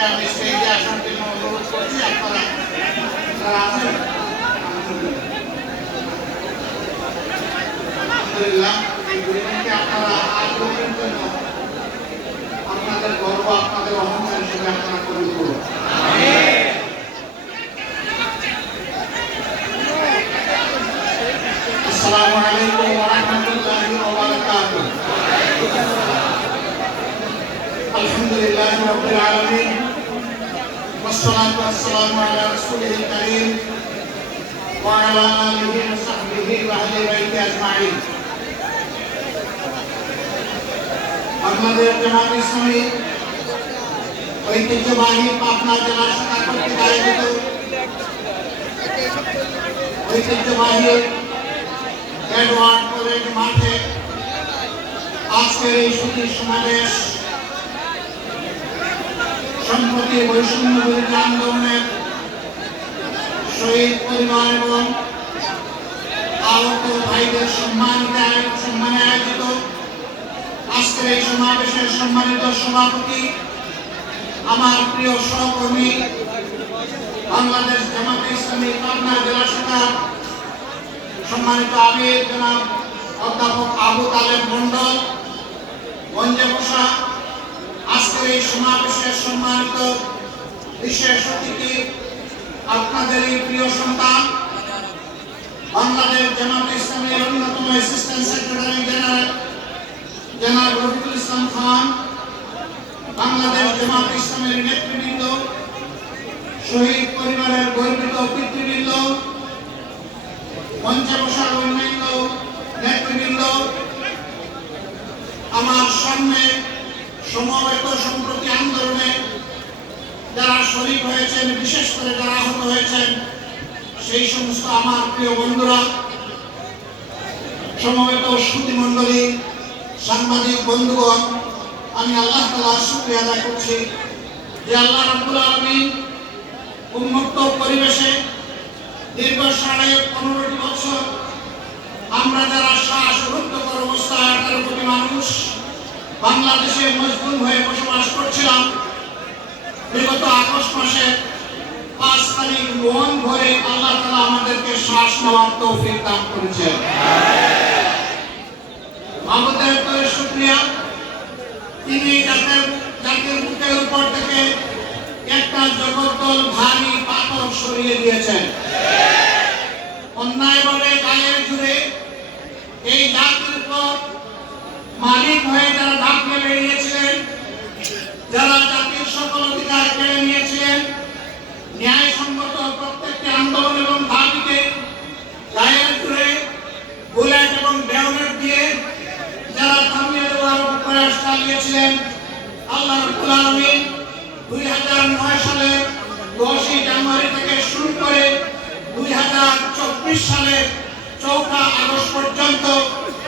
ভাইদেরকে আমি স্টেজে আসার জন্য অনুরোধ করছি। আপনারা যারা আছেন আলহামদুলিল্লাহ, এই পরিমাণকে আপনারা আগ্রহের জন্য আপনাদের গর্ব, আপনাদের অহংকার হিসেবে আপনারা কবুল করুন। আসসালামু আলাইকুম ওয়া রাহমাতুল্লাহি ওয়া বারাকাতুহু। আলহামদুলিল্লাহি রাব্বিল আলামিন ওয়াসসালাতু ওয়াসসালামু আলা রাসূলিল কারীম ওয়া আলা আলিহি ওয়া সাহবিহি ওয়া আহলি বাইতি আজমাইন। বাংলাদেশ জামাত ইসলামী ঐতিহ্যবাহী পাবনা জেলা শাখা কর্তৃক আয়োজিত ঐতিহ্যবাহী এডওয়ার্ড কলেজ মাঠে আজকের এই সুধীর সমাবেশ সম্প্রতি বৈষম্য বিরোধী আন্দোলনের শহীদ পরিবার এবং আহত ভাইদের সম্মানে আয়োজিত আজকের এই সমাবেশের সম্মানিত সভাপতি, আমার প্রিয় সহকর্মী, বাংলাদেশ জামাত ইসলামী পাবনা জেলা শাখার সম্মানিত আমির জনাব অধ্যাপক আবু তালেব মন্ডল, মঞ্চে বসা আজকের এই সমাবেশের সম্মানিত বিশেষ অতিথি, আপনাদের এই প্রিয় সন্তান, বাংলাদেশ জামাত ইসলামীর অন্যতম অ্যাসিস্ট্যান্ট সেক্রেটারি জেনারেল জনাব রফিকুল ইসলাম খান, বাংলাদেশ জামাত ইসলামের নেতৃবৃন্দ, শহীদ পরিবারের গর্বিত পিতৃবৃন্দ, মঞ্চে বসা অন্যান্য নেতৃবৃন্দ, আমার সামনে সমবেত সম্প্রতি আন্দোলনে যারা শহীদ হয়েছেন, বিশেষ করে যারা আহত হয়েছেন, সেই সমস্ত আমার প্রিয় বন্ধুরা, সমবেত সুধীমণ্ডলী, সাংবাদিক বন্ধুগণ, আমি আল্লাহ তাআলার শুকরিয়া আদায় করছি যে আল্লাহ রাব্বুল আলামিন উন্মুক্ত পরিবেশে দীর্ঘ 15.5 বছর আমরা যারা শ্বাসরুদ্ধকর অবস্থায় 18 কোটি মানুষ বাংলাদেশে মজবুত হয়ে বসবাস করছিলাম, বিগত আগস্ট মাসের 5 তারিখ মন ভরে আল্লাহ তাআলা আমাদেরকে শ্বাস নেওয়ার তৌফিক দান করেছেন। আমাদের তরে শুকরিয়া, তিনি জাতির বুকের উপর থেকে একটা জগদ্দল ভারী পাথর সরিয়ে দিয়েছেন। অন্যায়ভাবে গায়ের জুড়ে এই জাতির উপর মালিক হয়ে যারা ঝাঁপিয়ে বেরিয়েছিলেন, যারা জাতির সকল অধিকার কেড়ে নিয়েছিলেন, ন্যায়সঙ্গত প্রত্যেকটি আন্দোলন এবং দাবিকে গায়ের জুড়ে বুলেট এবং ব্যাওনেট দিয়ে যারা থামিয়ে দেওয়ার প্রয়াস চালিয়েছিলেন, আল্লাহ রাব্বুল আলামিন 2009 সালে 10 জানুয়ারি থেকে শুরু করে 2024 সালের 4 আগস্ট পর্যন্ত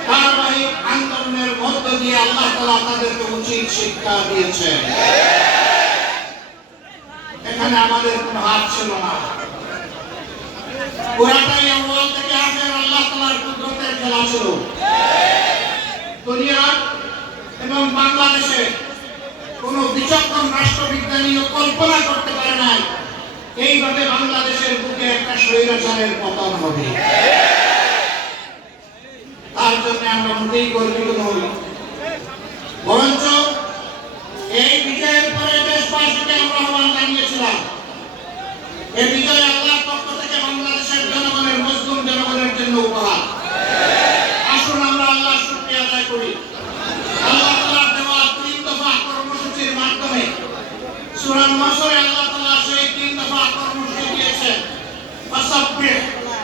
ধারাবাহিক আন্দোলনের মধ্য দিয়ে আল্লাহ তাআলা তাদেরকে উচিত শিক্ষা দিয়েছেন। এখানে আমাদের কোনো হাত ছিল না, পুরাটাই আউয়াল থেকে আখের আল্লাহ তাআলার কুদরতের খেলা ছিল। দুনিয়া এবং বাংলাদেশে কোন বিচক্ষণ রাষ্ট্রবিজ্ঞানীও কল্পনা করতে পারে নাই এইভাবে বাংলাদেশের বুকে একটা স্বৈরাচারের পতন হবে। তার জন্য আমরা মোটেই গর্বিত নই, বরঞ্চ এই বিজয়ের পরে দেশবাসীকে আমরা আহ্বান জানিয়েছিলাম, এই বিজয় আল্লাহর পক্ষ থেকে বাংলাদেশের জনগণের, মুসলিম জনগণের জন্য উপহার। আসুন আমরা আল্লাহর শুকরিয়া আদায় করি। আল্লাহ তাআলার দেওয়া 3 দফা কর্মসূচির মাধ্যমে সূরা নসরে আল্লাহ তাআলা সেই 3 দফা কর্মসূচি দিয়েছেন, ফাসাব্বিহ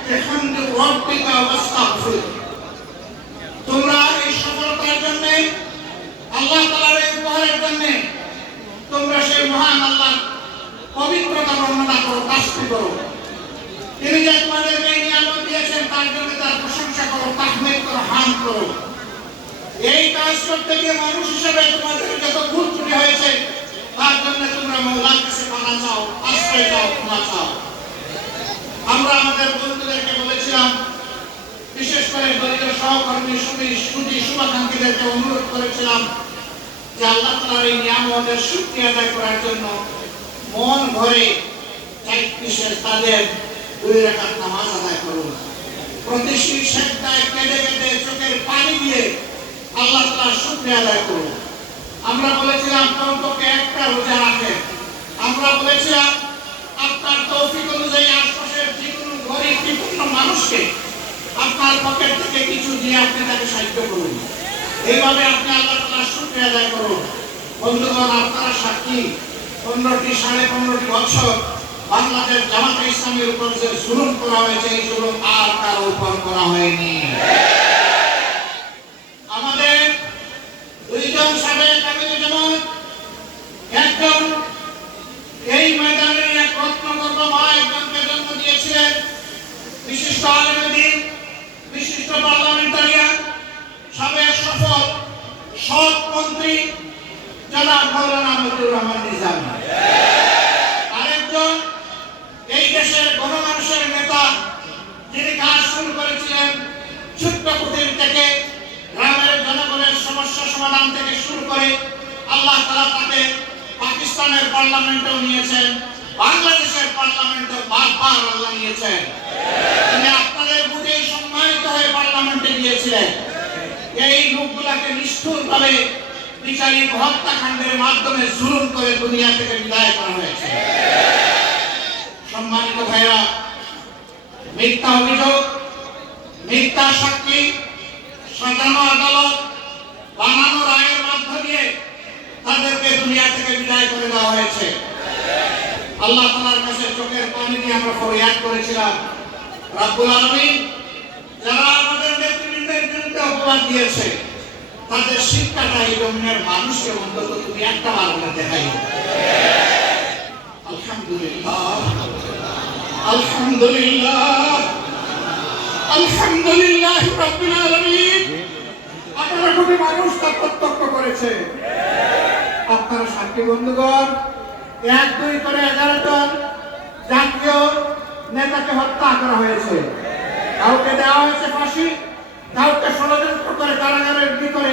বিহামদি রাব্বিকা ওয়াস্তাগফির। তোমরা এই সফলতার জন্য, আল্লাহ তাআলার এই উপহারের জন্য তোমরা সেই মহান আল্লাহর পবিত্রতা বর্ণনা করো, তাসবিহ করো। তিনি যে তোমাদেরকে এই নিয়ামত দিয়েছেন তার জন্য তার প্রশংসা করো, তাহমিদ করো, হামদ করো। এই কাজ করতে গিয়ে মানুষ হিসেবে তোমাদের যত ভুল ত্রুটি হয়েছে তার জন্য তোমরা মওলার কাছে ক্ষমা চাও, আশ্রয় চাও, ক্ষমা চাও। আমরা আমাদের বন্ধুদেরকে বলেছিলাম, বিশেষ করে দলীয় সহকর্মী শুভাকাঙ্ক্ষীদেরকে অনুরোধ করেছিলাম যে আল্লাহ তাআলার এই নিয়ামতের শুকরিয়া আদায় করার জন্য মন ভরে তাদের 2 রাকাত নামাজ আদায় করুন। প্রতিষ্ঠিত সেজদায় কেঁদে কেঁদে চোখের পানি দিয়ে আল্লাহ তাআলার শুকরিয়া আদায় করুন। আমরা বলেছিলাম কমপক্ষে একটা রোজা রাখেন। আমরা বলেছিলাম আপনার তৌফিক অনুযায়ী আশপাশের যে কোনো গরিব বিপন্ন মানুষকে আপনার পকেট থেকে কিছু দিয়ে আপনি তাকে সাহায্য করুন। এইভাবে আপনি আল্লাহ তাআলার শুকরিয়া আদায় করুন। বন্ধুগণ, আপনারা সাক্ষী, 15-15.5 বছর বাংলাদেশ জামাতে ইসলামের উপর যে জুলুম করা হয়েছে, এই জুলুম আর কারো উপর করা হয়নি। আমাদের 2 জন সাবেক আমির জামাত, একজন এই ময়দানের এক রত্নগর্ভ মা একজনকে জন্ম দিয়েছিলেন, বিশিষ্ট আলেম দ্বীন, বিশিষ্ট পার্লামেন্টারিয়ান, সাবেক সফল সৎ মন্ত্রী জনাব মাওলানা মতিউর রহমান নিজামী। আরেকজন এই দেশের গণমানুষের নেতা, যিনি কাজ শুরু করেছিলেন ছোট্ট কুটির থেকে, গ্রামের জনগণের সমস্যা সমাধান থেকে শুরু করে আল্লাহ তাআলা তাকে পাকিস্তানের পার্লামেন্টেও নিয়েছেন, বাংলাদেশের পার্লামেন্টেও বারবার আল্লাহ নিয়েছেন। তিনি আপনাদের বুঝে সম্মানিত হয়ে পার্লামেন্টে গিয়েছিলেন। এই লোকগুলাকে নিষ্ঠুরভাবে বিচারিক হত্যাকাণ্ডের মাধ্যমে জুলুম করে দুনিয়া থেকে বিদায় করা হয়েছে। সম্মানিত ভাইরা, মিথ্যা অভিযোগ, মিথ্যা সাক্ষী, সাজানো আদালত, বানানো রায়ের মধ্য দিয়ে তাদেরকে দুনিয়া থেকে বিদায় করে দেওয়া হয়েছে। আল্লাহ তাআলার কাছে চোখের পানি দিয়ে আমরা ফরিয়াদ করেছিলাম, রব্বুল আলামিন যারা আমাদের নেতৃবৃন্দের বিরুদ্ধে অপবাদ দিয়েছে, তাদের শিক্ষাটা এই জমিনের মানুষকে অন্তত তুমি একটা বার করে দেখাইও। আলহামদুলিল্লাহ, আলহামদুলিল্লাহ, আলহামদুলিল্লাহ রাব্বিল আলামিন। 18 কোটি মানুষ তা প্রত্যক্ষ করেছে। আপনারা সাক্ষী বন্ধুগণ, 1-2 করে 11 জন জাতীয় নেতাকে হত্যা করা হয়েছে। কাউকে দেওয়া হয়েছে ফাঁসি, কাউকে ষড়যন্ত্র করে কারাগারের ভিতরে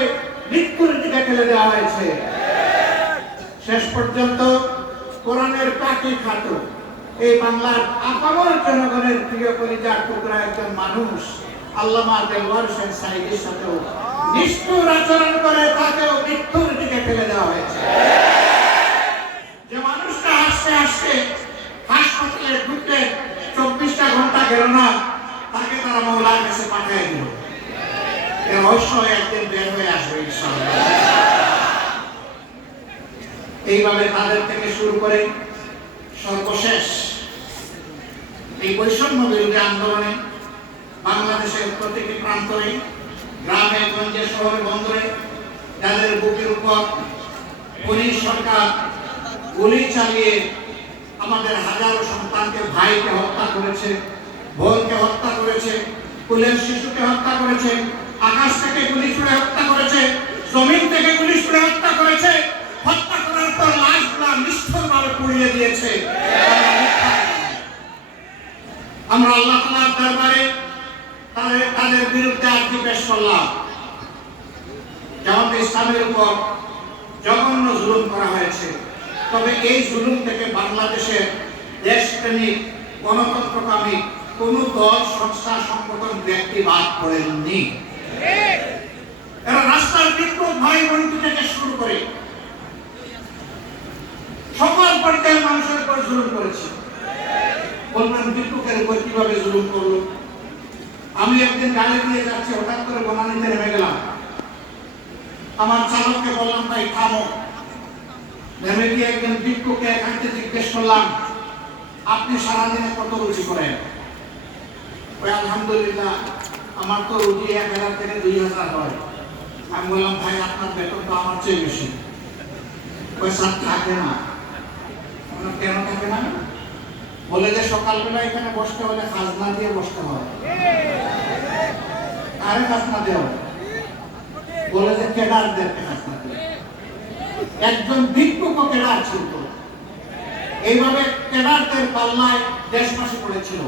মৃত্যুর দিকে ঠেলে দেওয়া হয়েছে। শেষ পর্যন্ত কোরআনের পাখি খাত এই বাংলার আপামর জনগণের প্রিয় পরিজার টুকরা একজন মানুষ আল্লামা দেলওয়ার হোসেন সাঈদীর সাথেও নিষ্ঠুর আচরণ করে তাকেও মৃত্যুর দিকে ঠেলে দেওয়া হয়েছে। যে মানুষটা হাসতে হাসতে হাসপাতালে ঢুকতে 24টা ঘন্টা গেল না, তাকে তারা মওলার কাছে পাঠিয়ে দিল। এর রহস্য একদিন বের হয়ে আসবে ইনশাআল্লাহ। এইভাবে তাদের থেকে শুরু করে সর্বশেষ এই বৈষম্য বিরোধী আন্দোলনে বাংলাদেশের প্রতিটি প্রান্তরে, গ্রামে গঞ্জে, শহরে বন্দরে যাদের বুকের উপর পুলিশ সরকার গুলি চালিয়ে আমাদের হাজারো সন্তানকে, ভাইকে হত্যা করেছে, বোনকে হত্যা করেছে, কুলের শিশুকে হত্যা করেছে, আকাশ থেকে গুলি ছুড়ে হত্যা করেছে, জমিন থেকে গুলি ছুড়ে হত্যা করেছে, হত্যা করার পর লাশগুলা নিষ্ঠুরভাবে পুড়িয়ে দিয়েছে। আমরা আল্লাহ তাআলার দরবারে তাদের বিরুদ্ধে আর্জি পেশ করলাম। জামাতে ইসলামের উপর জঘন্য জুলুম করা হয়েছে, তবে এই জুলুম থেকে বাংলাদেশের দেশপ্রেমিক, গণতন্ত্রকামী কোন দল, সংস্থা, সংগঠন, ব্যক্তি বাদ পড়েননি। এরা রাস্তার বিক্ষোভ ভাই বোনটি থেকে শুরু করে সকল পর্যায়ের মানুষের উপর জুলুম করেছে। বলবেন বিক্ষোভের উপর কিভাবে জুলুম করলো? আমি একদিন গাড়ি দিয়ে যাচ্ছি, হঠাৎ করে বনানীতে নেমে গেলাম। আমার চালককে বললাম, ভাই থামো। নেমে গিয়ে একজন ভিক্ষুককে এখানকে জিজ্ঞেস করলাম, আপনি সারাদিনে কত রুজি করেন? ওই আলহামদুলিল্লাহ আমার তো রুজি 1000 থেকে 2000 হয়। আমি বললাম, ভাই আপনার বেতন তো আমার চেয়ে বেশি। ওই স্যার থাকে না। কেন থাকে না? বলে যে সকালবেলা এখানে বসতে হলে খাজনা দিয়ে বসতে হয়। আরে খাজনা দেওয়া বলে যে কেডারদেরকে খাজনা দিয়ে। একজন ভিক্ষুক কেডার ছিল। এইভাবে কেডারদের পাল্লায় দেশবাসী পড়েছিল।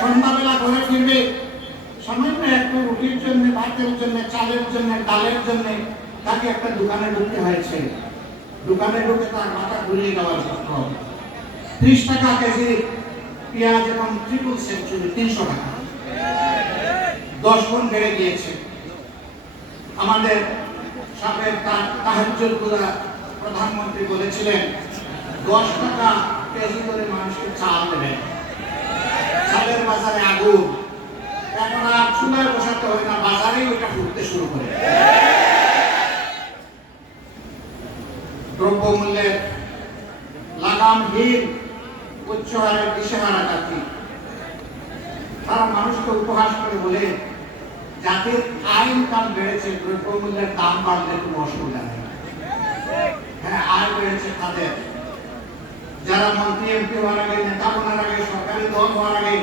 সন্ধ্যাবেলা ঘরে ফিরবে, সামান্য একটু রুটির জন্য, ভাতের জন্য, চালের জন্য, ডালের জন্য তাকে একটা দোকানে ঢুকতে হয়েছে। দোকানে ঢুকে তার মাথা ঘুরিয়ে দেওয়ার জন্য 30 টাকা কেজি পেঁয়াজ এখন ট্রিপল সেঞ্চুরি 300 টাকা, 10 গুণ বেড়ে গিয়েছে। আমাদের সাবেক তাহাজ্জুদ গুলা প্রধানমন্ত্রী বলেছিলেন 10 টাকা কেজি করে মানুষকে চাল দেবেন। চালের বাজারে আগুন, এখন আর চুলায় বসাতে হয় না, বাজারেই ওইটা ফুটতে শুরু করে। দ্রব্যমূল্যের লাগামহীন উচ্চ হারের দিশেহারা জাতি, তারা মানুষকে উপহাস করে বলে জাতির আয় ইনকাম বেড়েছে, দ্রব্যমূল্যের দাম বাড়লে কোনো অসুবিধা নেই। হ্যাঁ, আয় বেড়েছে তাদের, যারা মন্ত্রী এমপি হওয়ার আগে, নেতা হওয়ার আগে, সরকারি দল হওয়ার আগে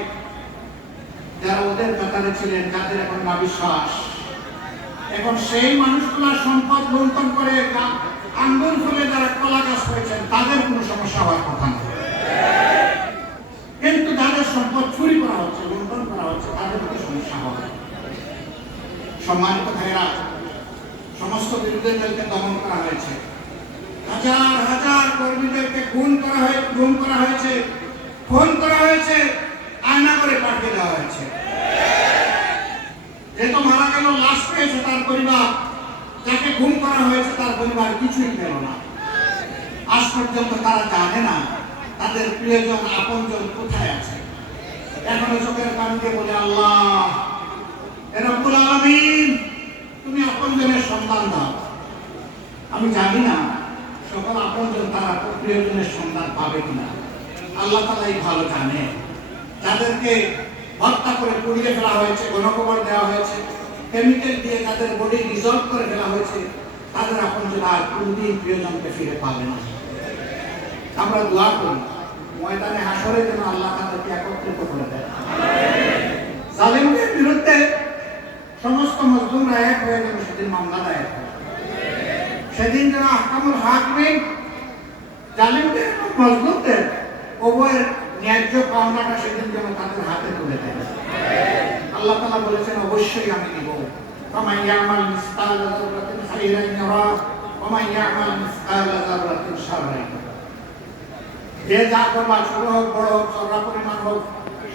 যারা ওদের কাতারে ছিলেন, যাদের এখন না বিশ্বাস, এখন সেই মানুষগুলার সম্পদ লুণ্ঠন করে আঙ্গুল ফুলে যারা কলা গাছ হয়েছেন তাদের কোনো সমস্যা হওয়ার কথা না। কিন্তু যাদের সম্পদ চুরি করা হচ্ছে, লুণ্ঠন করা হচ্ছে, তাদের মধ্যে সমস্যা হবে। সম্মানিত ভাইরা, সমস্ত বিরোধীদেরকে দমন করা হয়েছে, হাজার হাজার কর্মীদেরকে খুন করা হয়েছে, ফোন করা হয়েছে, আয়না করে পাঠিয়ে দেওয়া হয়েছে। যে তো মারা গেল, লাশ পেয়েছে তার পরিবার, যাকে খুন করা হয়েছে তার পরিবার কিছুই পেল না। আজ পর্যন্ত তারা জানে না তাদের প্রিয়জন আপনজন কোথায় আছে। এখনো চোখের কান দিয়ে বলে, আল্লাহ রব্বুল আলামিন তুমি আপনজনের সন্ধান দাও। আমি জানি না সকল আপনজন তারা প্রিয়জনের সন্ধান পাবে কিনা, আল্লাহ তাআলাই ভালো জানে। যাদেরকে হত্যা করে পুড়িয়ে ফেলা হয়েছে, গণকবর দেওয়া হয়েছে, কেমিক্যাল দিয়ে তাদের বডি ডিজলভ করে ফেলা হয়েছে, তাদের আপনজন আর কোনদিন প্রিয়জনকে ফিরে পাবে না। আমরা দোয়া করি ময়দানে হাসরে যেন আল্লাহ তাদেরকে একত্রিত করে দেয়। জালিমদের বিরুদ্ধে সমস্ত মজলুমরা এক হয়ে যেন সেদিন মামলা দায়ের হয়। সেদিন যেন আহকামুল হাকিমিন জালিমদের এবং মজলুমদের উভয়ের ন্যায্য পাওনাটা সেদিন যেন তাদের হাতে তুলে দেয়। আল্লাহ তাআলা বলেছেন, অবশ্যই আমি দিব। ফামান ইয়ামাল মিসকালা যাররাতিন খাইরান ইয়ারা ওয়া মান ইয়ামাল মিসকালা যাররাতিন শাররান ইয়ারা। যে যা করবা, ছোট হোক বড় হোক, সর্বা পরিমাণ হোক,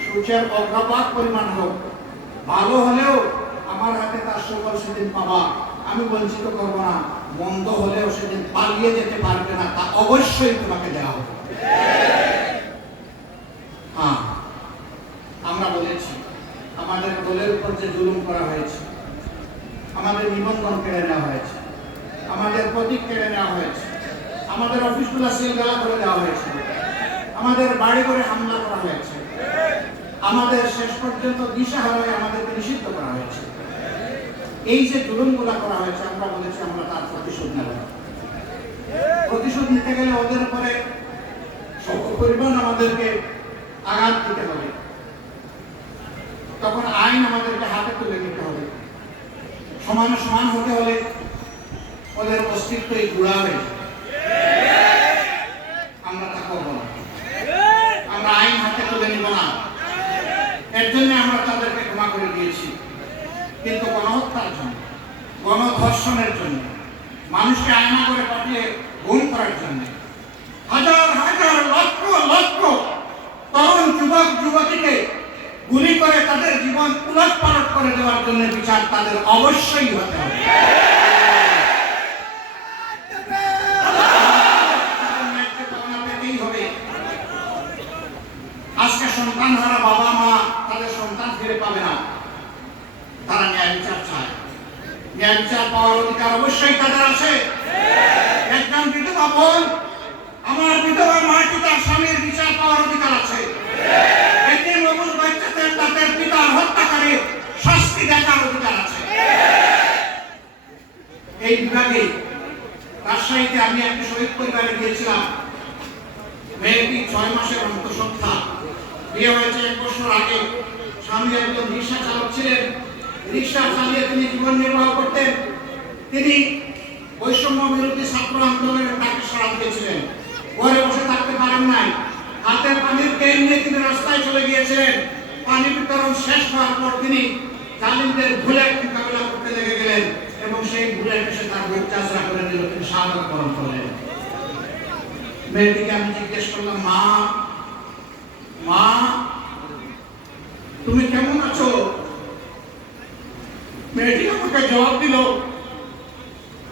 সূর্যের অগ্রপাত পরিমাণ হোক, ভালো হলেও আমার হাতে তার সুফল সেদিন পাবা, আমি বঞ্চিত করব না। মন্দ হলেও সেদিন পালিয়ে যেতে পারবে না, তা অবশ্যই তোমাকে দেওয়া হবে। হ্যাঁ, আমরা বলেছি আমাদের দলের উপর যে জুলুম করা হয়েছে, আমাদের নিবন্ধন কেড়ে নেওয়া হয়েছে, আমাদের প্রতীক কেড়ে নেওয়া হয়েছে, আমাদের অফিসগুলো সিলগালা করে দেওয়া হয়েছে, আমাদের বাড়ি করে হামলা করা হয়েছে, আমাদের শেষ পর্যন্ত দিশাহারা হয়ে আমাদেরকে নিষিদ্ধ করা হয়েছে। এই যে জুলুমগুলো করা হয়েছে, আমরা বলেছি আমরা তার প্রতিশোধ নেব। প্রতিশোধ নিতে গেলে ওদের উপরে পরিমাণ আমাদেরকে আঘাত দিতে হবে, তখন আইন আমাদেরকে হাতে তুলে নিতে হবে। সমান সমান হতে হলে ওদের অস্তিত্বই গুড়া হয়ে যায়। আমরা তা করব না, আমরা আইন হাতে তুলে নিব না। এর জন্য আমরা তাদেরকে ক্ষমা করে দিয়েছি। কিন্তু গণহত্যার জন্য, গণধর্ষণের জন্য, মানুষকে আয়না করে পাঠিয়ে গুম করার জন্য, হাজার হাজার লক্ষ লক্ষ তরুণ যুবক যুবতীকে গুলি করে তাদের জীবন উলটপালট করে দেওয়ার জন্য বিচার তাদের অবশ্যই হতে হবে। আজকে সন্তান হারা বাবা মা তাদের সন্তান ফিরে পাবে না, তারা ন্যায় বিচার চায়। ন্যায় বিচার পাওয়ার অধিকার অবশ্যই তাদের আছে। একজন বিধবা বোন, আমার বিধবা মাটি তার স্বামীর বিচার পাওয়ার অধিকার আছে। একটি মগুল বাচ্চাদের তাদের পিতার হত্যাকারী শাস্তি দেখার অধিকার আছে। এই বিভাগে রাজশাহীতে আমি একটি শহীদ পরিবারে গিয়েছিলাম। মেয়েটি 6 মাসের অন্তঃসত্ত্বা, বিয়ে হয়েছে 1 বছর আগে। স্বামী একজন রিক্সা চালক ছিলেন, রিক্সা চালিয়ে তিনি জীবন নির্বাহ করতেন। তিনি বৈষম্য বিরোধী ছাত্র আন্দোলনের ডাকে সাড়া দিয়েছিলেন, ঘরে বসে থাকতে পারেন নাই। হাতের পানির ক্যান নিয়ে তিনি রাস্তায় চলে গিয়েছিলেন। পানি বিতরণ শেষ হওয়ার পর তিনি জালিমদের ভুলে মোকাবিলা করতে লেগে গেলেন এবং সেই ভুলে এসে তার বুক চাষরা করে দিল, তিনি শাহাদাত বরণ করলেন। মেয়েটিকে আমি জিজ্ঞেস করলাম, মা মা তুমি কেমন আছো? মেয়েটি আমাকে জবাব দিল,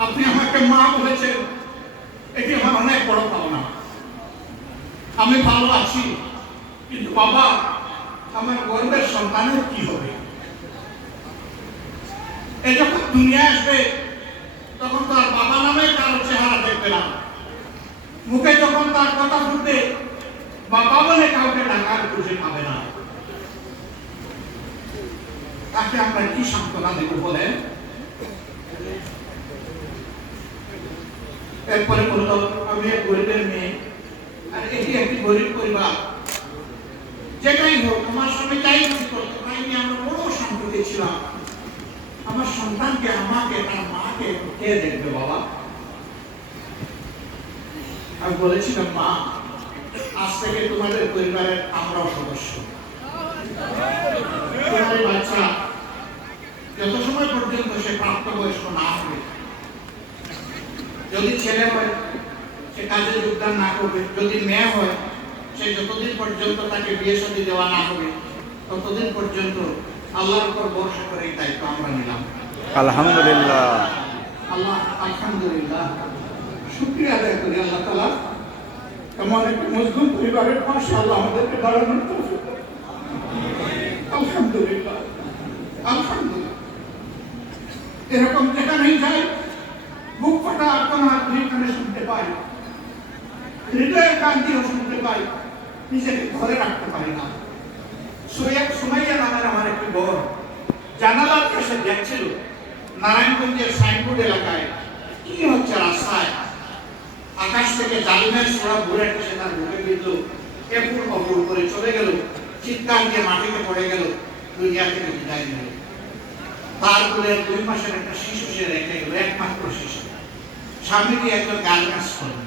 আপনি আমাকে মা বলেছেন, এটি আমার অনেক বড় পাওনা। আমি ভালো আছি, কিন্তু বাবা আমার গর্বের সন্তানের কি হবে? এ যখন দুনিয়া আসবে তখন তার বাবা নামে কারো চেহারা দেখবে না। মুখে যখন তার কথা ফুটবে, বাবা বলে কাউকে ডাকার খুঁজে পাবে না। তাকে আমরা কি সান্ত্বনা দেব বলেন? এরপরে বলল, আমি এক গরিবের মেয়ে, আর এটি একটি গরিব পরিবার। যেটাই হোক, আমার স্বামী যাই কিছু করতো, তাই নিয়ে আমরা বড় শান্তিতে ছিলাম। আমার সন্তানকে, আমাকে, তার মাকে কে দেখবে বাবা? আমি বলেছিলাম, মা আজ থেকে তোমাদের পরিবারের আমরাও সদস্য। তোমার বাচ্চা যত সময় পর্যন্ত সে প্রাপ্তবয়স্ক না হবে, যদি ছেলে হয় সে কাজে যোগদান না করবে, যদি মেয়ে হয় সে যতদিন পর্যন্ত তাকে বিয়ে শাদী দেওয়া না হবে ততদিন পর্যন্ত আল্লাহর উপর ভরসা করে এই দায়িত্ব আমরা নিলাম। আলহামদুলিল্লাহ। আল্লাহ আলহামদুলিল্লাহ, শুকরিয়া আদায় করি আল্লাহ তাআলা এমন একটা মজবুত পরিবারের পাশে আল্লাহ আমাদেরকে দাঁড়ানোর তৌফিক দান। আলহামদুলিল্লাহ আলহামদুলিল্লাহ। এরকম যেখানেই যাই বুক ফাটা আর্তনাদ এখানে শুনতে পাই, হৃদয়ের কান্তিও শুনতে পাই, নিজেকে ধরে রাখতে পারি না। সুমাইয়া নামের আমার একটি বোন জানালার কাছে দেখছিল নারায়ণগঞ্জের সাইনবোর্ড এলাকায় কি হচ্ছে রাস্তায়। আকাশ থেকে জালিমের ছোড়া বুলেট এসে তার বুকে বিঁধল, এপুর অপুর করে চলে গেল, চিৎকার দিয়ে মাটিতে পড়ে গেল, দুনিয়া থেকে বিদায় নিল। তার কোলে 2 মাসের একটা শিশু সে রেখে গেল, একমাত্র শিশু। স্বামীটি একজন গার্মেন্টস কর্মী।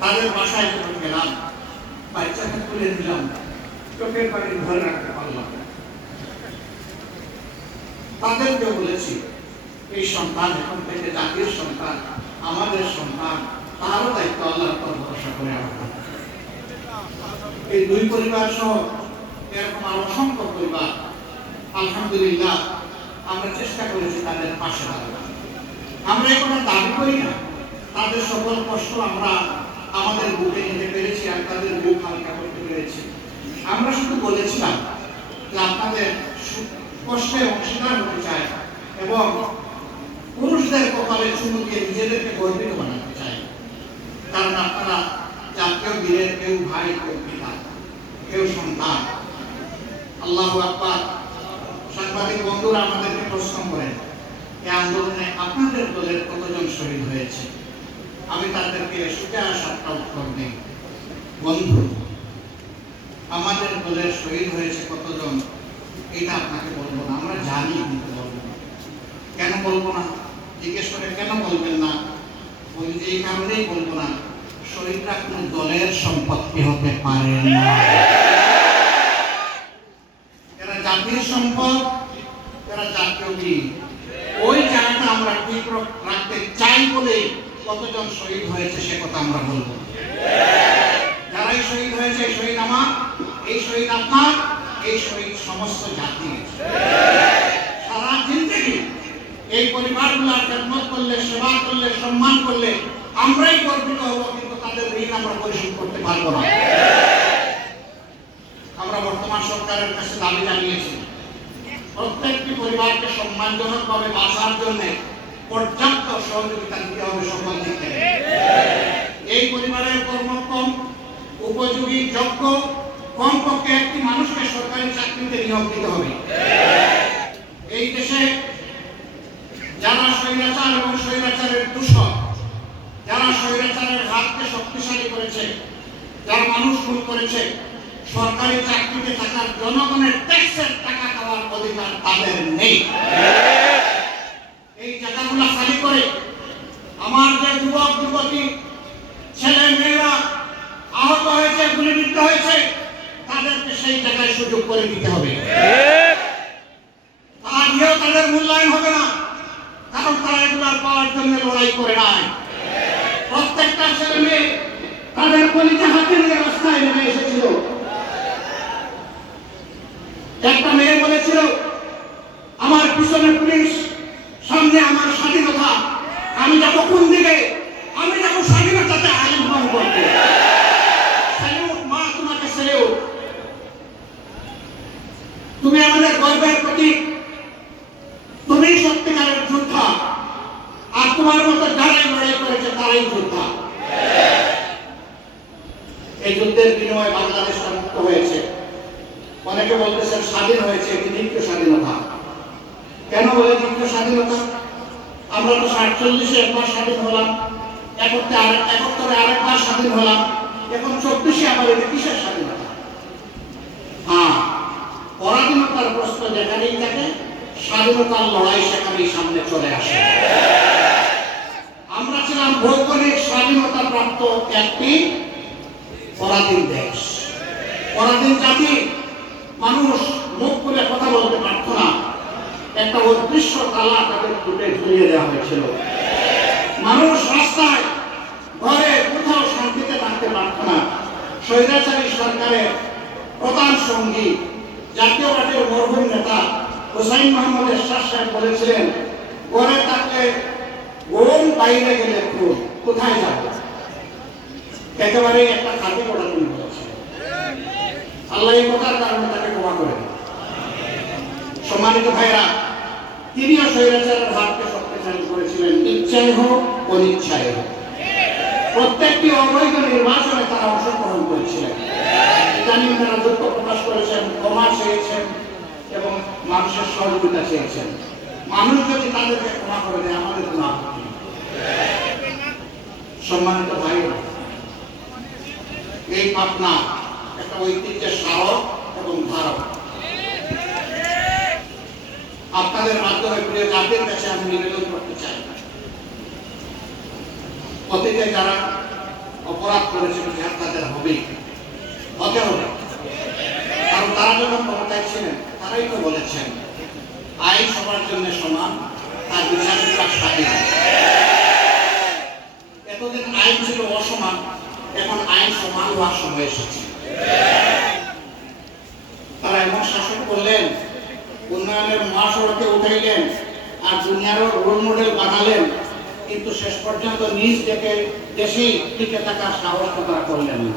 তাদের বাসায় যখন গেলাম, বাচ্চাকে তুলে দিলাম, চোখের পানি ধরে রাখতে পারলাম। তাদেরকে বলেছি, এই সন্তান এখন থেকে জাতির সন্তান, আমাদের সন্তান, তারও দায়িত্ব আল্লাহর উপর ভরসা করে আমরা। এই 2 পরিবার সহ এরকম আরো অসংখ্য পরিবার, আলহামদুলিল্লাহ আমরা চেষ্টা করেছি তাদের পাশে দাঁড়ানোর। আমরা কোনো দাবি করি না, তাদের সকল কষ্ট আমরা আমাদের বুকে নিতে পেরেছি আর তাদের বুক হালকা করতে পেরেছি। আমরা শুধু বলেছিলাম যে আপনাদের কষ্টে অংশীদার হতে চাই এবং পুরুষদের কপালে চুমু দিয়ে নিজেদেরকে গর্বিত বানাতে চাই। কারণ আপনারা জাতীয় বীরের কেউ ভাই, কেউ পিতা, কেউ সন্তান। আল্লাহু আকবার। সাংবাদিক বন্ধুরা আমাদেরকে প্রশ্ন করেন, এই আন্দোলনে আপনাদের দলের কতজন শহীদ হয়েছে? আমি তাদেরকে সোজা 7টা উত্তর দিই। বন্ধু, আমাদের দলের শহীদ হয়েছে কতজন এটা আপনাকে বলবো না, আমরা জানি কিন্তু বলবো না। কেন বলবো না? জিজ্ঞেস করে কেন বলবেন না? বলি যে এই কারণেই বলবো না, শহীদরা কোনো দলের সম্পত্তি হতে পারে না। এরা জাতির সম্পদ, এরা জাতীয় বীর। ওই জায়গাটা আমরা ঠিক রাখতে চাই বলে কতজন শহীদ হয়েছে সে কথা আমরা বলবো। যারাই শহীদ হয়েছে, এই শহীদ আমার, এই শহীদ আপনার, এই শহীদ সমস্ত জাতি। সারা জিন্দেগি এই পরিবারগুলোর খেদমত করলে, সেবা করলে, সম্মান করলে আমরাই গর্বিত হব, কিন্তু তাদের ঋণ আমরা পরিশোধ করতে পারবো না। আমরা বর্তমান সরকারের কাছে দাবি জানিয়েছি, প্রত্যেকটি পরিবারকে সম্মানজনকভাবে বাঁচার জন্য পর্যাপ্ত সহযোগিতা দিতে হবে সকল দিক থেকে। এই পরিবারের কর্মক্ষম, উপযোগী, যোগ্য কমপক্ষে একটি মানুষকে সরকারি চাকরিতে নিয়োগ দিতে হবে। এই দেশে যারা স্বৈরাচার এবং স্বৈরাচারের দূষণ, যারা স্বৈরাচারের হাতকে শক্তিশালী করেছে, যারা মানুষ খুন করেছে, সরকারি চাকরিতে থাকার জনগণের ট্যাক্সের টাকা খাওয়ার অধিকার তাদের নেই। এই জায়গাগুলো খালি করে আমার যে যুবক যুবতী ছেলে মেয়েরা আহত হয়েছে, গুলিবিদ্ধ হয়েছে, তাদেরকে সেই জায়গায় সুযোগ করে দিতে হবে। আর দিয়েও তাদের মূল্যায়ন হবে না, কারণ তারা এগুলো পাওয়ার জন্য লড়াই করে নাই। প্রত্যেকটা ছেলে মেয়ে তাদের কলিজা হাতে নিয়ে রাস্তায় নেমে এসেছিল। একটা মেয়ে বলেছিল, আমার পিছনে পুলিশ, সামনে আমার স্বাধীনতা, আমি যাবো কোন দিকে? আমি যাবো স্বাধীনতাতে আলিঙ্গন করতে। স্যালিউট মা, তোমাকে স্যালিউট। তুমি আমাদের গর্বের প্রতীক, তুমি সত্যিকারের যোদ্ধা, আর তোমার মতো যারাই লড়াই করেছে তারাই যোদ্ধা। এই যুদ্ধের বিনিময়ে বাংলাদেশটা মুক্ত হয়েছে। অনেকে বলতেছেন স্বাধীন হয়েছে, এটি দ্বিতীয় স্বাধীনতা। কেন বলে দ্বিতীয় স্বাধীনতা? আমরা তো 48-এ একবার স্বাধীন হলাম, 71-এ আরেকবার স্বাধীন হলাম, এখন 24-এ আবার এটা কিসের স্বাধীনতা? হ্যাঁ, পরাধীনতার প্রশ্ন যেখানেই থাকে, স্বাধীনতার লড়াই সেখানেই সামনে চলে আসে। আমরা ছিলাম ভৌগোলিক স্বাধীনতা প্রাপ্ত একটি পরাধীন দেশ, পরাধীন জাতি। মানুষ মুখ করে কথা বলতে পারত না, একটা অদৃশ্য তালা তাদের টুটে ঝুলিয়ে দেওয়া হয়েছিল। মানুষ রাস্তায় ঘরে কোথাও শান্তিতে থাকতে পারত না। স্বৈরাচারী সরকারের প্রধান সঙ্গী জাতীয় পার্টির মরহুম নেতা হুসাইন মোহাম্মদ এরশাদ সাহেব বলেছিলেন, ঘরে থাকলে ঘুম, বাইরে গেলে খুন, কোথায় যাবে? একেবারেই একটা খাঁটি কথা তিনি বলেছেন। আল্লাহ এই কথার কারণে তাকে ক্ষমা করে দেন। সম্মানিত ভাইরা, তিনিও স্বৈরাচারের হাতকে শক্তিশালী করেছিলেন, ইচ্ছায় হোক অনিচ্ছায় হোক। প্রত্যেকটি অবৈধ নির্বাচনে তারা অংশগ্রহণ করেছিলেন। ইদানিং তারা দুঃখ প্রকাশ করেছেন, ক্ষমা চেয়েছেন এবং মানুষের সহযোগিতা চেয়েছেন। মানুষ যদি তাদেরকে ক্ষমা করে দেয়, আমাদের কোনো আপত্তি নেই। সম্মানিত ভাইরা, এই পাটনা একটা ঐতিহ্যের স্মারক এবং ধারক। আপনাদের মাধ্যমে প্রিয় জাতির কাছে আমি নিবেদন করতে চাই, অতীতে যারা অপরাধ করেছিল তাদের হতে হবে। কারণ তারা যখন ক্ষমতায় ছিলেন, তারাই তো বলেছেন আইন সবার জন্য সমান, তার বিচার বিভাগ স্বাধীন। এতদিন আইন ছিল অসমান, এখন আইন সমান হওয়ার সময় এসেছে। তারা এমন শাসন করলেন, উন্নয়নের মহাসড়কে উঠাইলেন, আর দুনিয়ারও রোল মডেল বানালেন, কিন্তু শেষ পর্যন্ত নিজ দেশেই টিকে থাকার সাহস তারা করলেন না।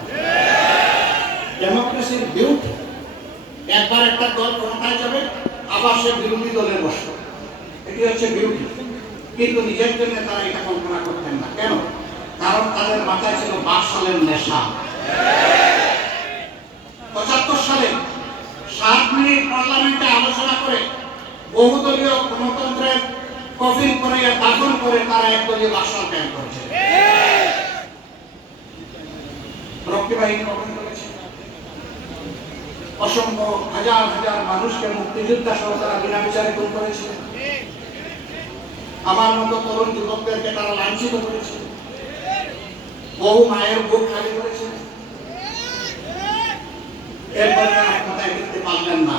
ডেমোক্রেসির বিউটি, একবার একটা দল ক্ষমতায় যাবে, আবার সে বিরোধী দলে বসবে, এটি হচ্ছে বিউটি। কিন্তু নিজের জন্য তারা এটা কল্পনা করতেন না। কেন? কারণ তাদের মাথায় ছিল 5 সালের নেশা। 75 সালে 7 মিনিট পার্লামেন্টে আলোচনা করে বহুদলীয় গণতন্ত্রের কফিন করে দাফন করে তারা একদলীয় বাকশাল কায়েম করেছে। রক্ষী বাহিনী গঠন করেছে, অসংখ্য হাজার হাজার মানুষকে মুক্তিযোদ্ধা সহ তারা বিনা বিচারে খুন করেছে। আমার মতো তরুণ যুবকদেরকে তারা লাঞ্ছিত করেছে, বহু মায়ের বুক খালি করেছে। এরপরে তারা ক্ষমতায় টিকতে পারলেন না।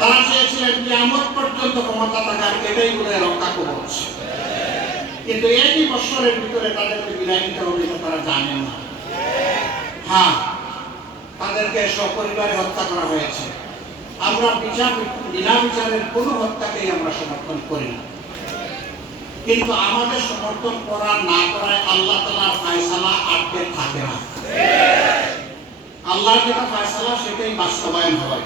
তারা চেয়েছিলেন কিয়ামত পর্যন্ত ক্ষমতা থাকার, এটাই বোধ হয় রক্ষা কবচ। কিন্তু একই বছরের ভিতরে তাদেরকে বিদায় নিতে হবে, তারা জানেন না। হ্যাঁ, তাদেরকে সপরিবারে হত্যা করা হয়েছে। আমরা বিনা বিচারের কোনো হত্যাকেই আমরা সমর্থন করি না, কিন্তু আমাদের সমর্থন করা না করায় আল্লাহ তাআলার ফয়সালা আটকে থাকে না। আল্লাহর যেটা ফয়সালা সেটাই বাস্তবায়ন হয়।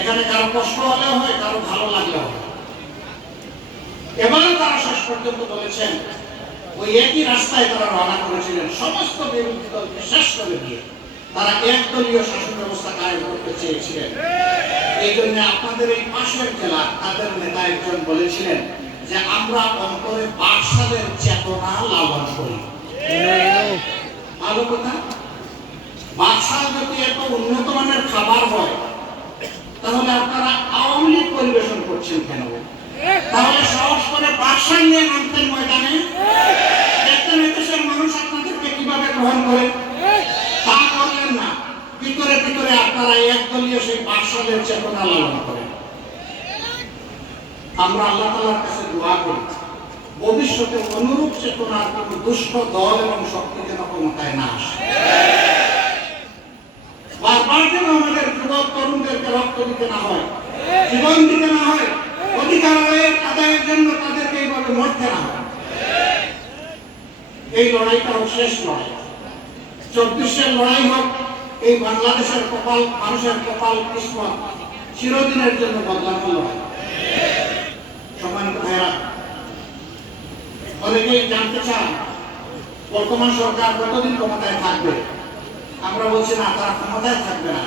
এখানে কারো কষ্ট হলেও হয়, কারো ভালো লাগলেও হয়। এবারে তারা শেষ পর্যন্ত বলেছেন, ওই একই রাস্তায় তারা রওনা করেছিলেন, সমস্ত বিরোধী দলকে শেষ করে দিয়ে তারা একদলীয় শাসন ব্যবস্থা কায়েম করতে চেয়েছিলেন। এই জন্য আপনাদের এই পাশের জেলা তাদের নেতা একজন বলেছিলেন যে আমরা অন্তরে বাকশালের চেতনা লালন করি। ভালো কথা। বাকশাল যদি এত উন্নত মানের খাবার হয়, তাহলে আপনারা আওয়ামী লীগ পরিবেশন করছেন কেন? তাহলে সাহস করে বাকশাল নিয়ে নামতেন ময়দানে, দেখতেন দেশের মানুষ আপনাদেরকে কিভাবে গ্রহণ করে। তা করলেন না, ভিতরে ভিতরে আপনারা একদলীয় সেই বাকশালের চেতনা লালন করেন। আমরা আল্লাহ তাআলার কাছে দোয়া করি, ভবিষ্যতে অনুরূপ চেতনার কোন দুষ্ট দল এবং শক্তি যেন ক্ষমতায় না আসে। বারবার যেন আমাদের যুবক তরুণদেরকে রক্ত দিতে না হয়, জীবন দিতে না হয়, অধিকার আদায়ের জন্য তাদেরকে এইভাবে মরতে না হয়। এই লড়াইটা হোক শেষ লড়াই, 24-এর লড়াই হোক, এই বাংলাদেশের কপাল, মানুষের কপাল কিসমত চিরদিনের জন্য বদলানো লড়াই। সম্মানিত ভাইরা, অনেকেই জানতে চান বর্তমান সরকার কতদিন ক্ষমতায় থাকবে। আমরা বলছি না, তারা ক্ষমতায় থাকবে না,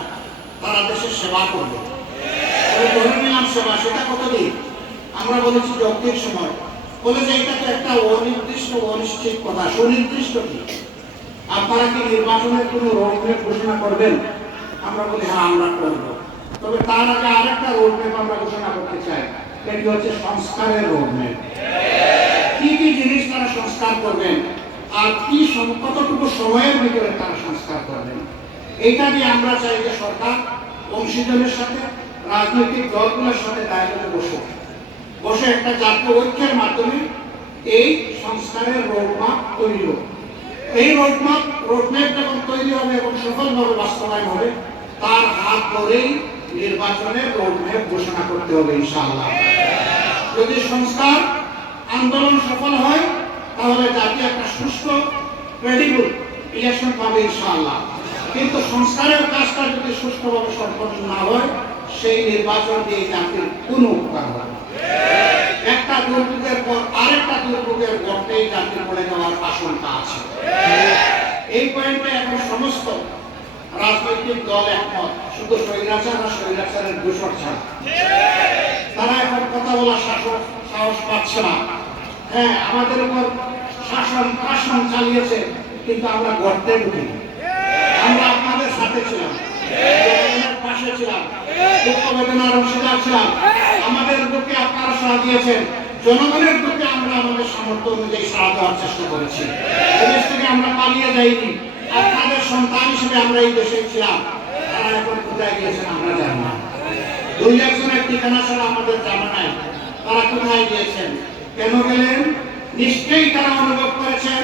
তারা দেশের সেবা করবে। ধরে নিলাম সেবা, সেটা কতদিন? আমরা বলেছি যৌক্তিক সময়। বলে যে এটা তো একটা অনির্দিষ্ট অনিশ্চিত কথা। সুনির্দিষ্ট কি? আপনারা কি নির্বাচনের কোনো রোডম্যাপ ঘোষণা করবেন? আমরা বলি হ্যাঁ, আমরা করব। তবে তার আগে আরেকটা রোডম্যাপ আমরা ঘোষণা করতে চাই, এটি হচ্ছে সংস্কারের রোডম্যাপ। কি কি জিনিস তারা সংস্কার করবেন আর কি কতটুকু সময়ের ভিতরে তারা সংস্কার করবেন, এইটা নিয়ে আমরা চাই যে সরকার অংশীদারের সাথে, রাজনৈতিক দলগুলোর সাথে ডায়ালগে বসে একটা জাতীয় ঐক্যের মাধ্যমে এই সংস্কারের রোডম্যাপ তৈরি হবে। এই রোডম্যাপ যখন তৈরি হবে এবং সফলভাবে বাস্তবায়ন হবে, তার হাত ধরেই নির্বাচনের রোডম্যাপ ঘোষণা করতে হবে ইনশাআল্লাহ। যদি সংস্কার আন্দোলন সফল হয়, তাহলে জাতি একটা সুস্থ ক্রেডিবল ইলেকশন পাবে ইনশাআল্লাহ। কিন্তু সংস্কারের কাজটা যদি সুষ্ঠুভাবে সম্পন্ন না হয়, সেই নির্বাচন দিয়ে জাতির কোনো উপকার হবে না। একটা দুর্যোগের পর আরেকটা দুর্যোগের গর্তেই জাতির পড়ে যাওয়ার আশঙ্কা আছে। এই পয়েন্টে এখন সমস্ত রাজনৈতিক দল একমত, শুধু স্বৈরাচার আর স্বৈরাচারের দোষর ছাড়া। তারা এখন কথা বলার সাহস পাচ্ছে না। হ্যাঁ, আমাদের উপর শাসন চালিয়েছে, কিন্তু আমরা গর্তে ঢুকিনি। আমরা আপনাদের সাথে ছিলাম, জনগণের পাশে ছিলাম, দুঃখ বেদনার অংশীদার ছিলাম। আমাদের দুঃখে আপনারা সাড়া দিয়েছেন, জনগণের দুঃখে আমরা আমাদের সামর্থ্য অনুযায়ী সাড়া দেওয়ার চেষ্টা করেছি। এদেশ থেকে আমরা পালিয়ে যাইনি, আপনাদের সন্তান হিসেবে আমরা এই দেশে ছিলাম। তারা এখন কোথায় গিয়েছেন আমরা জানি না। 2-1 ঠিকানা ছাড়া আমাদের জানা নাই তারা কোথায় গিয়েছেন, কেন গেলেন। নিশ্চয়ই তারা অনুভব করেছেন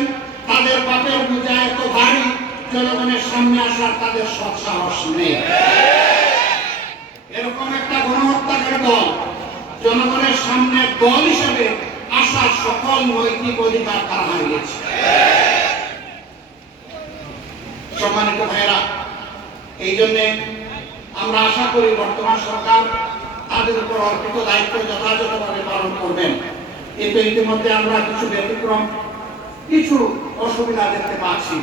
তাদের পাপের বোঝা এত ভারী, জনগণের সামনে আসার তাদের সৎসাহস নেই। এরকম একটা গণহত্যাকারী দল জনগণের সামনে দল হিসেবে আসার সকল নৈতিক অধিকার তারা হারিয়েছে। সম্মানিত ভাইয়েরা, এই জন্যে আমরা আশা করি বর্তমান সরকার তাদের উপর অর্পিত দায়িত্ব যথাযথভাবে পালন করবেন। কিন্তু ইতিমধ্যে আমরা কিছু ব্যতিক্রম, কিছু অসুবিধা দেখতে পাচ্ছি।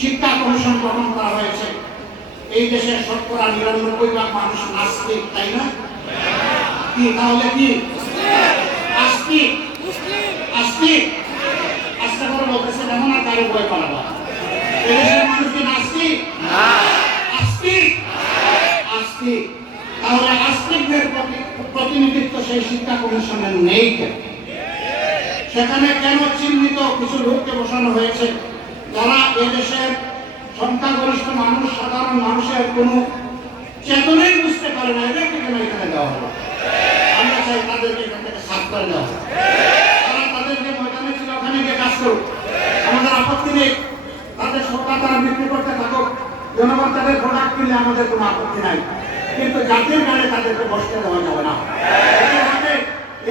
শিক্ষা কমিশন গঠন করা হয়েছে। এই দেশের 99% মানুষ নাস্তিক, তাই না? কি তাহলে কি আস্তিক? আস্তিক আস্তে করে বলতেছে, যেমন আর কারো ভয় পালাবা। এদেশের মানুষ কি নাস্তিক? আস্তিক। আস্তিক। তাহলে আস্তিকদের প্রতিনিধিত্ব সেই শিক্ষা কমিশনের নেই কেন? সেখানে কেন চিহ্নিত কিছু লোককে বসানো হয়েছে যারা এদেশের সংখ্যাগরিষ্ঠ মানুষ, সাধারণ মানুষের কোনো চেতনাই বুঝতে পারে না, এদেরকে কেন এখানে দেওয়া হলো? আমরা চাই তাদেরকে এখান থেকে সাফ করে দেওয়া হবে। তারা তাদের যে ময়দানে ছিল ওখানে গিয়ে কাজ করুক, আমাদের আপত্তি নেই। তাদের সরকার তারা বিক্রি করতে থাকুক, জনগণ তাদের প্রোডাক্ট কিনলে আমাদের কোনো আপত্তি নাই। কিন্তু জাতির গাড়ি তাদেরকে বসতে দেওয়া যাবে না।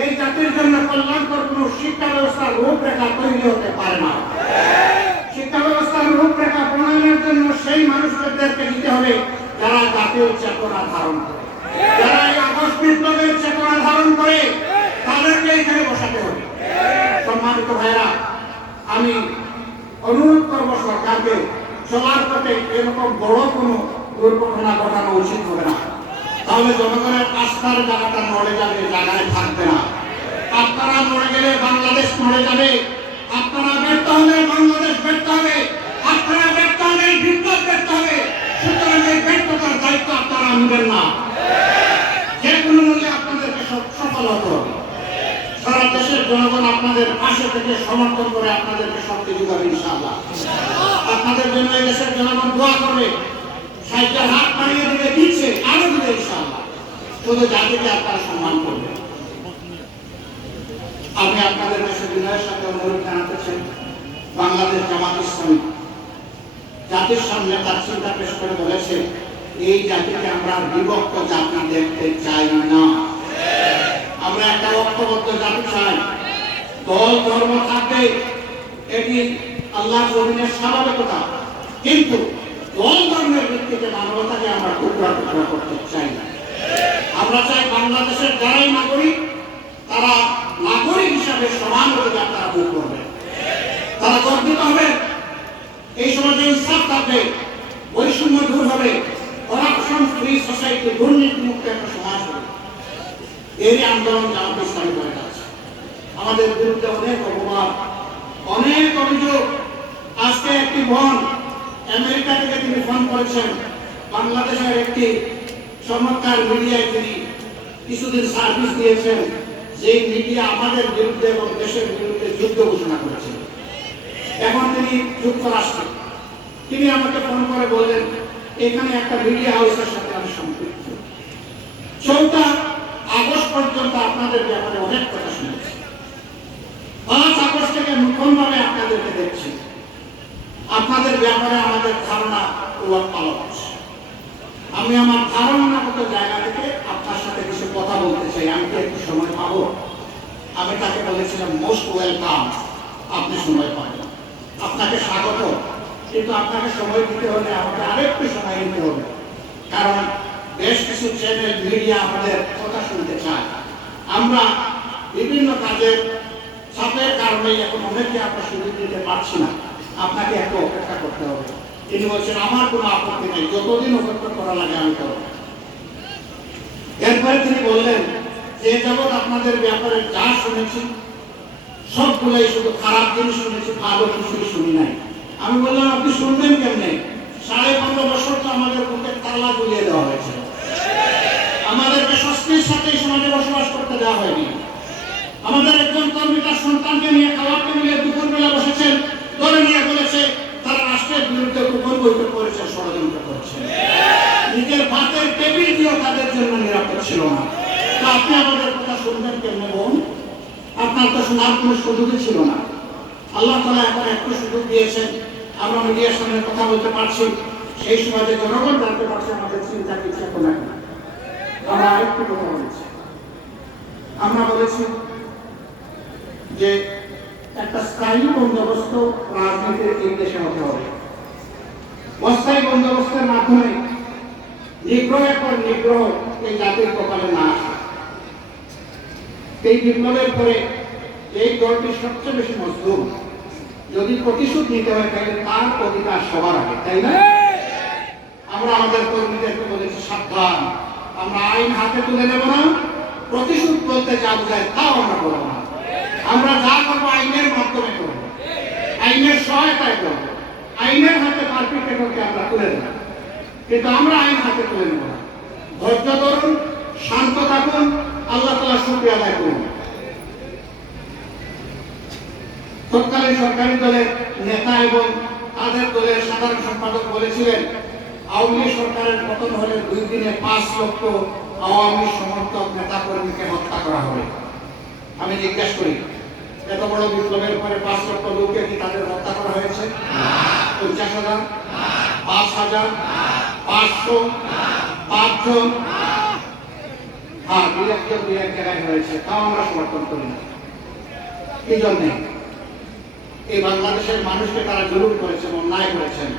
এই জাতির জন্য কল্যাণকর কোন শিক্ষা ব্যবস্থার রূপরেখা তৈরি হতে পারে না। শিক্ষা ব্যবস্থার রূপরেখা প্রণয়নের জন্য সেই মানুষদেরকে দিতে হবে যারা জাতীয় চেতনা ধারণ করে, যারা এই আগস্ট বিপ্লবের চেতনা ধারণ করে, তাদেরকে এখানে বসাতে হবে। সম্মানিত ভাইরা, আমি অনুরোধ করবো সরকারকে চলার পথে এরকম বড় কোনো দুর্ঘটনা ঘটানো উচিত হবে না। তাহলে জনগণের আস্থার জায়গাটা নড়ে যাবে, জায়গায় থাকবে না। আপনারা নড়ে গেলে বাংলাদেশ নড়ে যাবে, আপনারা ব্যর্থ হলে বাংলাদেশ ব্যর্থ হবে, আপনারা ব্যর্থ হলে বিপ্লব ব্যর্থ হবে। সুতরাং এই ব্যর্থতার দায়িত্ব আপনারা নেবেন না। যে কোনো মূল্যে আপনাদেরকে সফল হতে হবে। সারা দেশের জনগণ আপনাদের পাশে থেকে সমর্থন করে আপনাদেরকে শক্তি যোগাবে ইনশাআল্লাহ। আপনাদের জন্য এই দেশের জনগণ দোয়া করবে, সাহিত্যের হাত বাড়িয়ে দিবে, দিচ্ছে, আরো দিবে ইনশাআল্লাহ। শুধু জাতিকে আপনারা সম্মান করবেন। আমি আপনাদের কাছে বিনয়ের সাথে অনুরোধ জানাতেছেন বাংলাদেশ জামাত ইসলামী জাতির সামনে তার চিন্তা পেশ করে বলেছে, এই জাতিকে আমরা বিভক্ত জাতি দেখতে চাই না। আমরা একটা ঐক্যবদ্ধ জাতি চাই। দল ধর্ম থাকবে, এটি আল্লাহ জমিনের স্বাভাবিকতা, কিন্তু দল ধর্মের ভিত্তিতে মানবতাকে আমরা টুকরা টুকরা করতে চাই না। আমরা চাই বাংলাদেশের যারাই নাগরিক, তারা নাগরিক হিসাবে সমান অধিকার তারা ভোগ করবে, তারা গর্বিত হবে। এই সমাজে ইনসাফ থাকবে, বৈষম্য দূর হবে, করাপশন ফ্রি সোসাইটি, দুর্নীতি মুক্ত একটা সমাজ হবে। এরই আন্দোলন জামাত ইসলামী করে যাচ্ছে। আমাদের বিরুদ্ধে অনেক অপবাদ, অনেক অভিযোগ। আজকে একটি বোন আমেরিকা থেকে তিনি ফোন করেছেন, বাংলাদেশের একটি চমৎকার মিডিয়ায় তিনি কিছুদিন সার্ভিস দিয়েছেন, যে মিডিয়া আমাদের বিরুদ্ধে এবং দেশের বিরুদ্ধে যুদ্ধ ঘোষণা করেছেন। এখন তিনি যুক্তরাষ্ট্রে, তিনি আমাকে ফোন করে বললেন, এখানে একটা মিডিয়া হাউসের সাথে আমি সম্পৃক্ত, 14 আগস্ট পর্যন্ত আপনাদের ব্যাপারে অনেক কথা শুনেছি, 5 আগস্ট থেকে নতুনভাবে আপনাদেরকে দেখছি, আপনাদের ব্যাপারে আমাদের ধারণা উলট পালট হচ্ছে। আমি আমার ধারণাগত জায়গা থেকে আপনার সাথে কিছু কথা বলতে চাই, আমি কি একটু সময় পাবো? আমি তাকে বলেছিলাম, মোস্ট ওয়েলকাম, আপনি সময় পাবেন, আপনাকে স্বাগত, কিন্তু আপনাকে সময় দিতে হলে আমাকে আরেকটু সময় দিতে হবে, কারণ বেশ কিছু চ্যানেল মিডিয়া আমাদের কথা শুনতে চায়। আমরা বিভিন্ন কাজের চাপের কারণে এখন অনেককে আমরা সুযোগ দিতে পারছি না, আপনাকে একটু অপেক্ষা করতে হবে। তিনি বলছেন, আমার কোনো আপত্তি নেই, যতদিন অপেক্ষা করা লাগে আমি করব। এরপরে তিনি বললেন, যে যাবৎ আপনাদের ব্যাপারে যা শুনেছি সবগুলাই শুধু খারাপ জিনিস শুনেছি, ভালো কিছুই শুনি নাই। আমি বললাম, আপনি শুনবেন কেমনে? 15.5 বছর তো আমাদের বুকে তালা ঝুলিয়ে দেওয়া হয়েছে, আমাদেরকে স্বস্তির সাথে সমাজে বসবাস করতে দেওয়া হয়নি। আমাদের একজন কর্মী তার সন্তানকে নিয়ে খাবার টেবিলে দুপুরবেলা বসেছেন, ধরে নিয়ে বলেছে তারা রাষ্ট্রের বিরুদ্ধে গোপন বৈঠক করেছে, ষড়যন্ত্র করেছে। নিজের ভাতের টেবিল দিয়েও তাদের জন্য নিরাপদ ছিল না। তা আপনি আমাদের কথা শুনবেন কেমনে বোন? আপনার তো শোনার কোনো সুযোগই ছিল না। আল্লাহ তাআলা এখন একটু সুযোগ দিয়েছেন, আমরা মিডিয়ার সামনে কথা বলতে পারছি, সেই সমাজে জনগণ জানতে পারছে আমাদের চিন্তা কিছু এখন এখন। আমরা আরেকটু কথা বলেছি, আমরা বলেছি যে একটা স্থায়ী বন্দোবস্ত রাজনীতির এই দেশে হতে হবে। অস্থায়ী বন্দোবস্তের মাধ্যমে নিগ্রহের পর নিগ্রহ এই জাতির কপালে না আসে। এই বিপ্লবের পরে এই দলটি সবচেয়ে বেশি মজলুম, যদি প্রতিশোধ নিতে হয় তাহলে তার অধিকার সবার আগে, তাই না? আমরা আমাদের কর্মীদেরকে বলেছি, সাবধান, আমরা আইন হাতে তুলে নেব না, প্রতিশোধ বলতে যা বোঝায় তাও আমরা করবো না। আমরা যা করবো আইনের মাধ্যমে করবো, আইনের সহায়তায় করবো, আইনের হাতে পারপিটেটরকে আমরা তুলে দেব, কিন্তু আমরা আইন হাতে তুলে নেব না। ধৈর্য ধরুন, শান্ত থাকুন, আল্লাহ তাআলা শুকরিয়া আদায় করুন। তৎকালীন সরকারি দলের নেতা এবং তাদের দলের সাধারণ সম্পাদক বলেছিলেন, আওয়ামী লীগ সরকারের পতন হলে 2 দিনে 5 লক্ষ আওয়ামী সমর্থক নেতা কর্মীকে হত্যা করা হবে। আমি জিজ্ঞাসা করি, এত বড় বিপ্লবের পরে 5 লক্ষ লোককে কি তাদের হত্যা করা হয়েছে? 50,000, 5,000, 500, 5 জন? হ্যাঁ, দুই এক জায়গায় হয়েছে, তাও আমরা সমর্থন করি না। কি জন্যে? এই বাংলাদেশের মানুষকে তারা জুলুম করেছেন, অন্যায় করেছেন,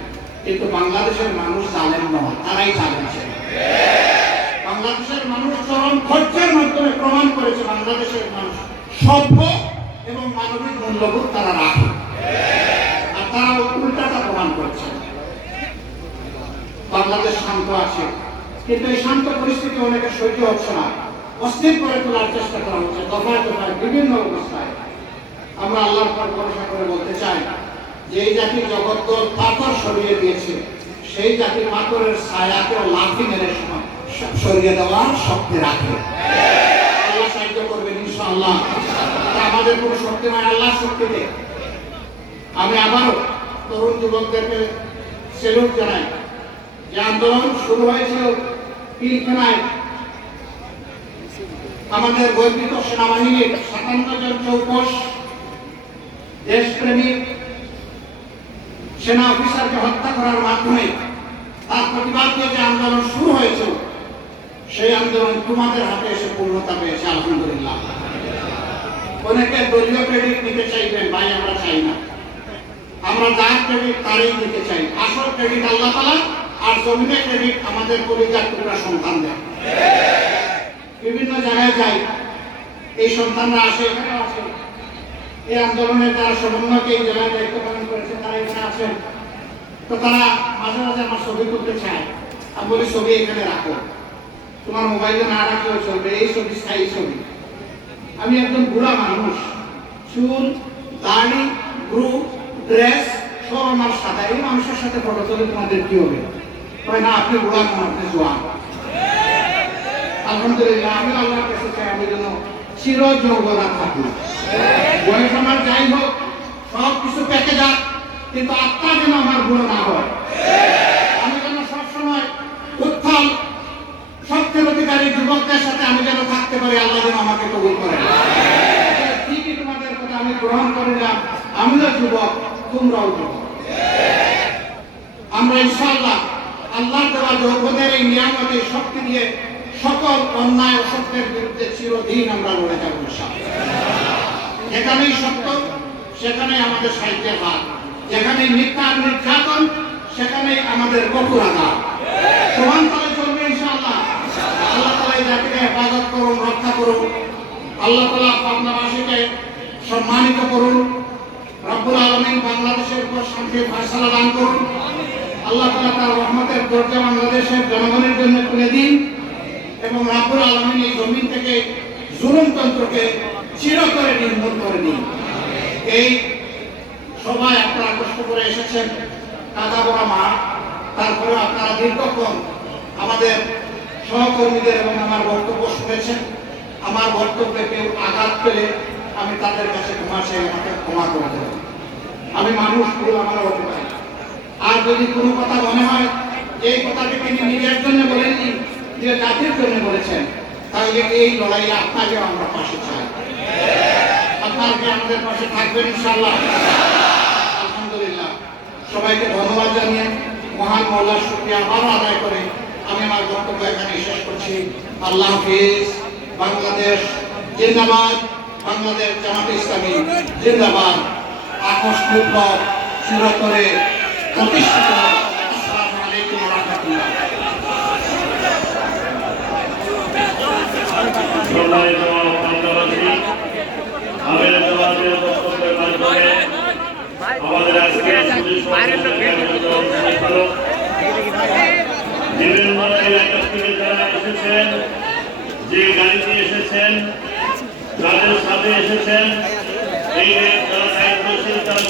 কিন্তু বাংলাদেশের মানুষ জালেম নয়, তারাই জালেম ছিল। বাংলাদেশের মানুষ চরম খরচের মাধ্যমে প্রমাণ করেছে বাংলাদেশের মানুষ সভ্য এবং মানবিক মূল্যবোধ তারা রাখে, আর তারা উল্টাটা প্রমাণ করছে। বাংলাদেশ শান্ত আছে, কিন্তু এই শান্ত পরিস্থিতি অনেকে সহ্য হচ্ছে না, অস্থির করে তোলার চেষ্টা করা হচ্ছে দফায় দফায় বিভিন্ন অবস্থায়। আমরা আল্লাহর পর ভরসা করে বলতে চাই যে এই জাতি জগৎ পাথর সরিয়ে দিয়েছে, সেই জাতি পাথরের ছায়াকেও লাথি মেরে সরিয়ে দেওয়ার শক্তি রাখে। আল্লাহ সাহায্য করবেন ইনশাআল্লাহ। আমাদের কোনো শক্তি নয়, আল্লাহ শক্তি দেয়। আমি আবারও তরুণ যুবকদেরকে সেলুট জানাই। যে আন্দোলন শুরু হয়েছিল পিলখানায়, আমাদের গর্বিত সেনাবাহিনীর 57 জন চৌকস দেশপ্রেমিক সেনা অফিসারকে হত্যা করার মাধ্যমে তার প্রতিবাদে যে আন্দোলন শুরু হয়েছিল, সেই আন্দোলন তোমাদের হাতে এসে পূর্ণতা পেয়েছে, আলহামদুলিল্লাহ। অনেকে দলীয় ক্রেডিট নিতে চাইবেন, ভাই আমরা চাই না। আমরা যার ক্রেডিট তারই নিতে চাই। আসল ক্রেডিট আল্লাহ তাআলা, আর জমিনে ক্রেডিট আমাদের কলিজার টুকরা সন্তানদের। বিভিন্ন জায়গায় যাই, এই সন্তানরা আসে, এখানে আসে। এই আন্দোলনের যারা সমন্বয়কে এই জেলায় দায়িত্ব পালন করেছে তারা এখানে আছেন। তো তারা মাঝে মাঝে আমার ছবি তুলতে চায়। আমি বলি ছবি এখানে রাখো, তোমার মোবাইলে না রাখলেও চলবে, এই ছবি স্থায়ী ছবি। আমি একজন বুড়া মানুষ, চুল, দাড়ি, ব্রু, ড্রেস সব আমার সাদা। এই মানুষের সাথে ফটো তুলে তোমাদের কি হবে? না, আপনি বুড়া নন, আপনি জোয়ান। আলহামদুলিল্লাহ, আমি আল্লাহর কাছে চাই আমি যেন চির যৌবনা থাকি। বয়স আমার যাই হোক, সব কিছু পেকে যাক, কিন্তু আত্মা যেন আমার বুড়ো না হয়। আমি যেন সবসময় উত্থাল শক্তির অধিকারী যুবকদের সাথে আমি যেন থাকতে পারি। আল্লাহ যেন আমাকে কবুল করেন। ঠিকই তোমাদের কথা আমি গ্রহণ করিলাম, আমিও যুবক, তোমরাও যুবক। আমরা ইনশাআল্লাহ আল্লাহর দেওয়া যৌবনের এই নিয়ামত, এই শক্তি দিয়ে সকল অন্যায় অসত্যের বিরুদ্ধে চিরদিন আমরা লড়ে যাব ইনশাআল্লাহ। যেখানেই সত্য সেখানেই আমাদের সাহিত্যের হাত, যেখানে মিথ্যা নির্যাতন সেখানেই আমাদের কঠোর আঘাত। সমান তালে চলবে ইনশাআল্লাহ। আল্লাহ তাআলা এই জাতিকে হেফাজত করুন, রক্ষা করুন। আল্লাহ তাআলা বাংলাবাসীকে সম্মানিত করুন। রব্বুল আলামিন বাংলাদেশের উপর শান্তির ফয়সালা দান করুন। আল্লাহ তাআলা তার রহমতের দরজা বাংলাদেশের জনগণের জন্য খুলে দিন এবং রব্বুল আলামিন এই জমিন থেকে জুলুমতন্ত্রকে চিরতরে নির্মূল করে দিন। এই সবাই আপনারা কষ্ট করে এসেছেন, কাদা বড়া মাঠ, তারপরে আপনারা দীর্ঘক্ষণ আমাদের সহকর্মীদের এবং আমার বক্তব্য শুনেছেন। আমার বক্তব্যে কেউ আঘাত পেলে আমি তাদের কাছে ক্ষমা চাই, আমাকে ক্ষমা করে দেবেন। আমি মানুষ, ভুল আমারও হতে পারে। আর যদি কোনো কথা মনে হয় এই কথাটি তিনি নিজের জন্য বলেননি, যে জাতির জন্য বলেছেন, তাহলে এই লড়াইয়ে আপনাকে আমরা পাশে চাই। আপনারা কি আমাদের পাশে থাকবেন ইনশাআল্লাহ? আলহামদুলিল্লাহ। সবাইকে ধন্যবাদ জানিয়ে মহান মওলার শুকরিয়া আবারও আদায় করে আমি আমার বক্তব্য এখানে শেষ করছি। আল্লাহ হাফেজ। বাংলাদেশ জিন্দাবাদ, বাংলাদেশ জামাতে ইসলামী জিন্দাবাদ। আকশ বিপ্লব চিরতরে প্রতিষ্ঠিত। আসসালামু আলাইকুম ওয়া রাহমাতুল্লাহ। সম্মানিত বাংলাবাসী, আমাদের জবাবের বক্তব্যের মাধ্যমে আমাদের আজকে বিভিন্ন এলাকা থেকে যারা এসেছেন, যে গাড়িতে এসেছেন, যাদের সাথে এসেছেন, এই যারা দায়িত্বশীল তারা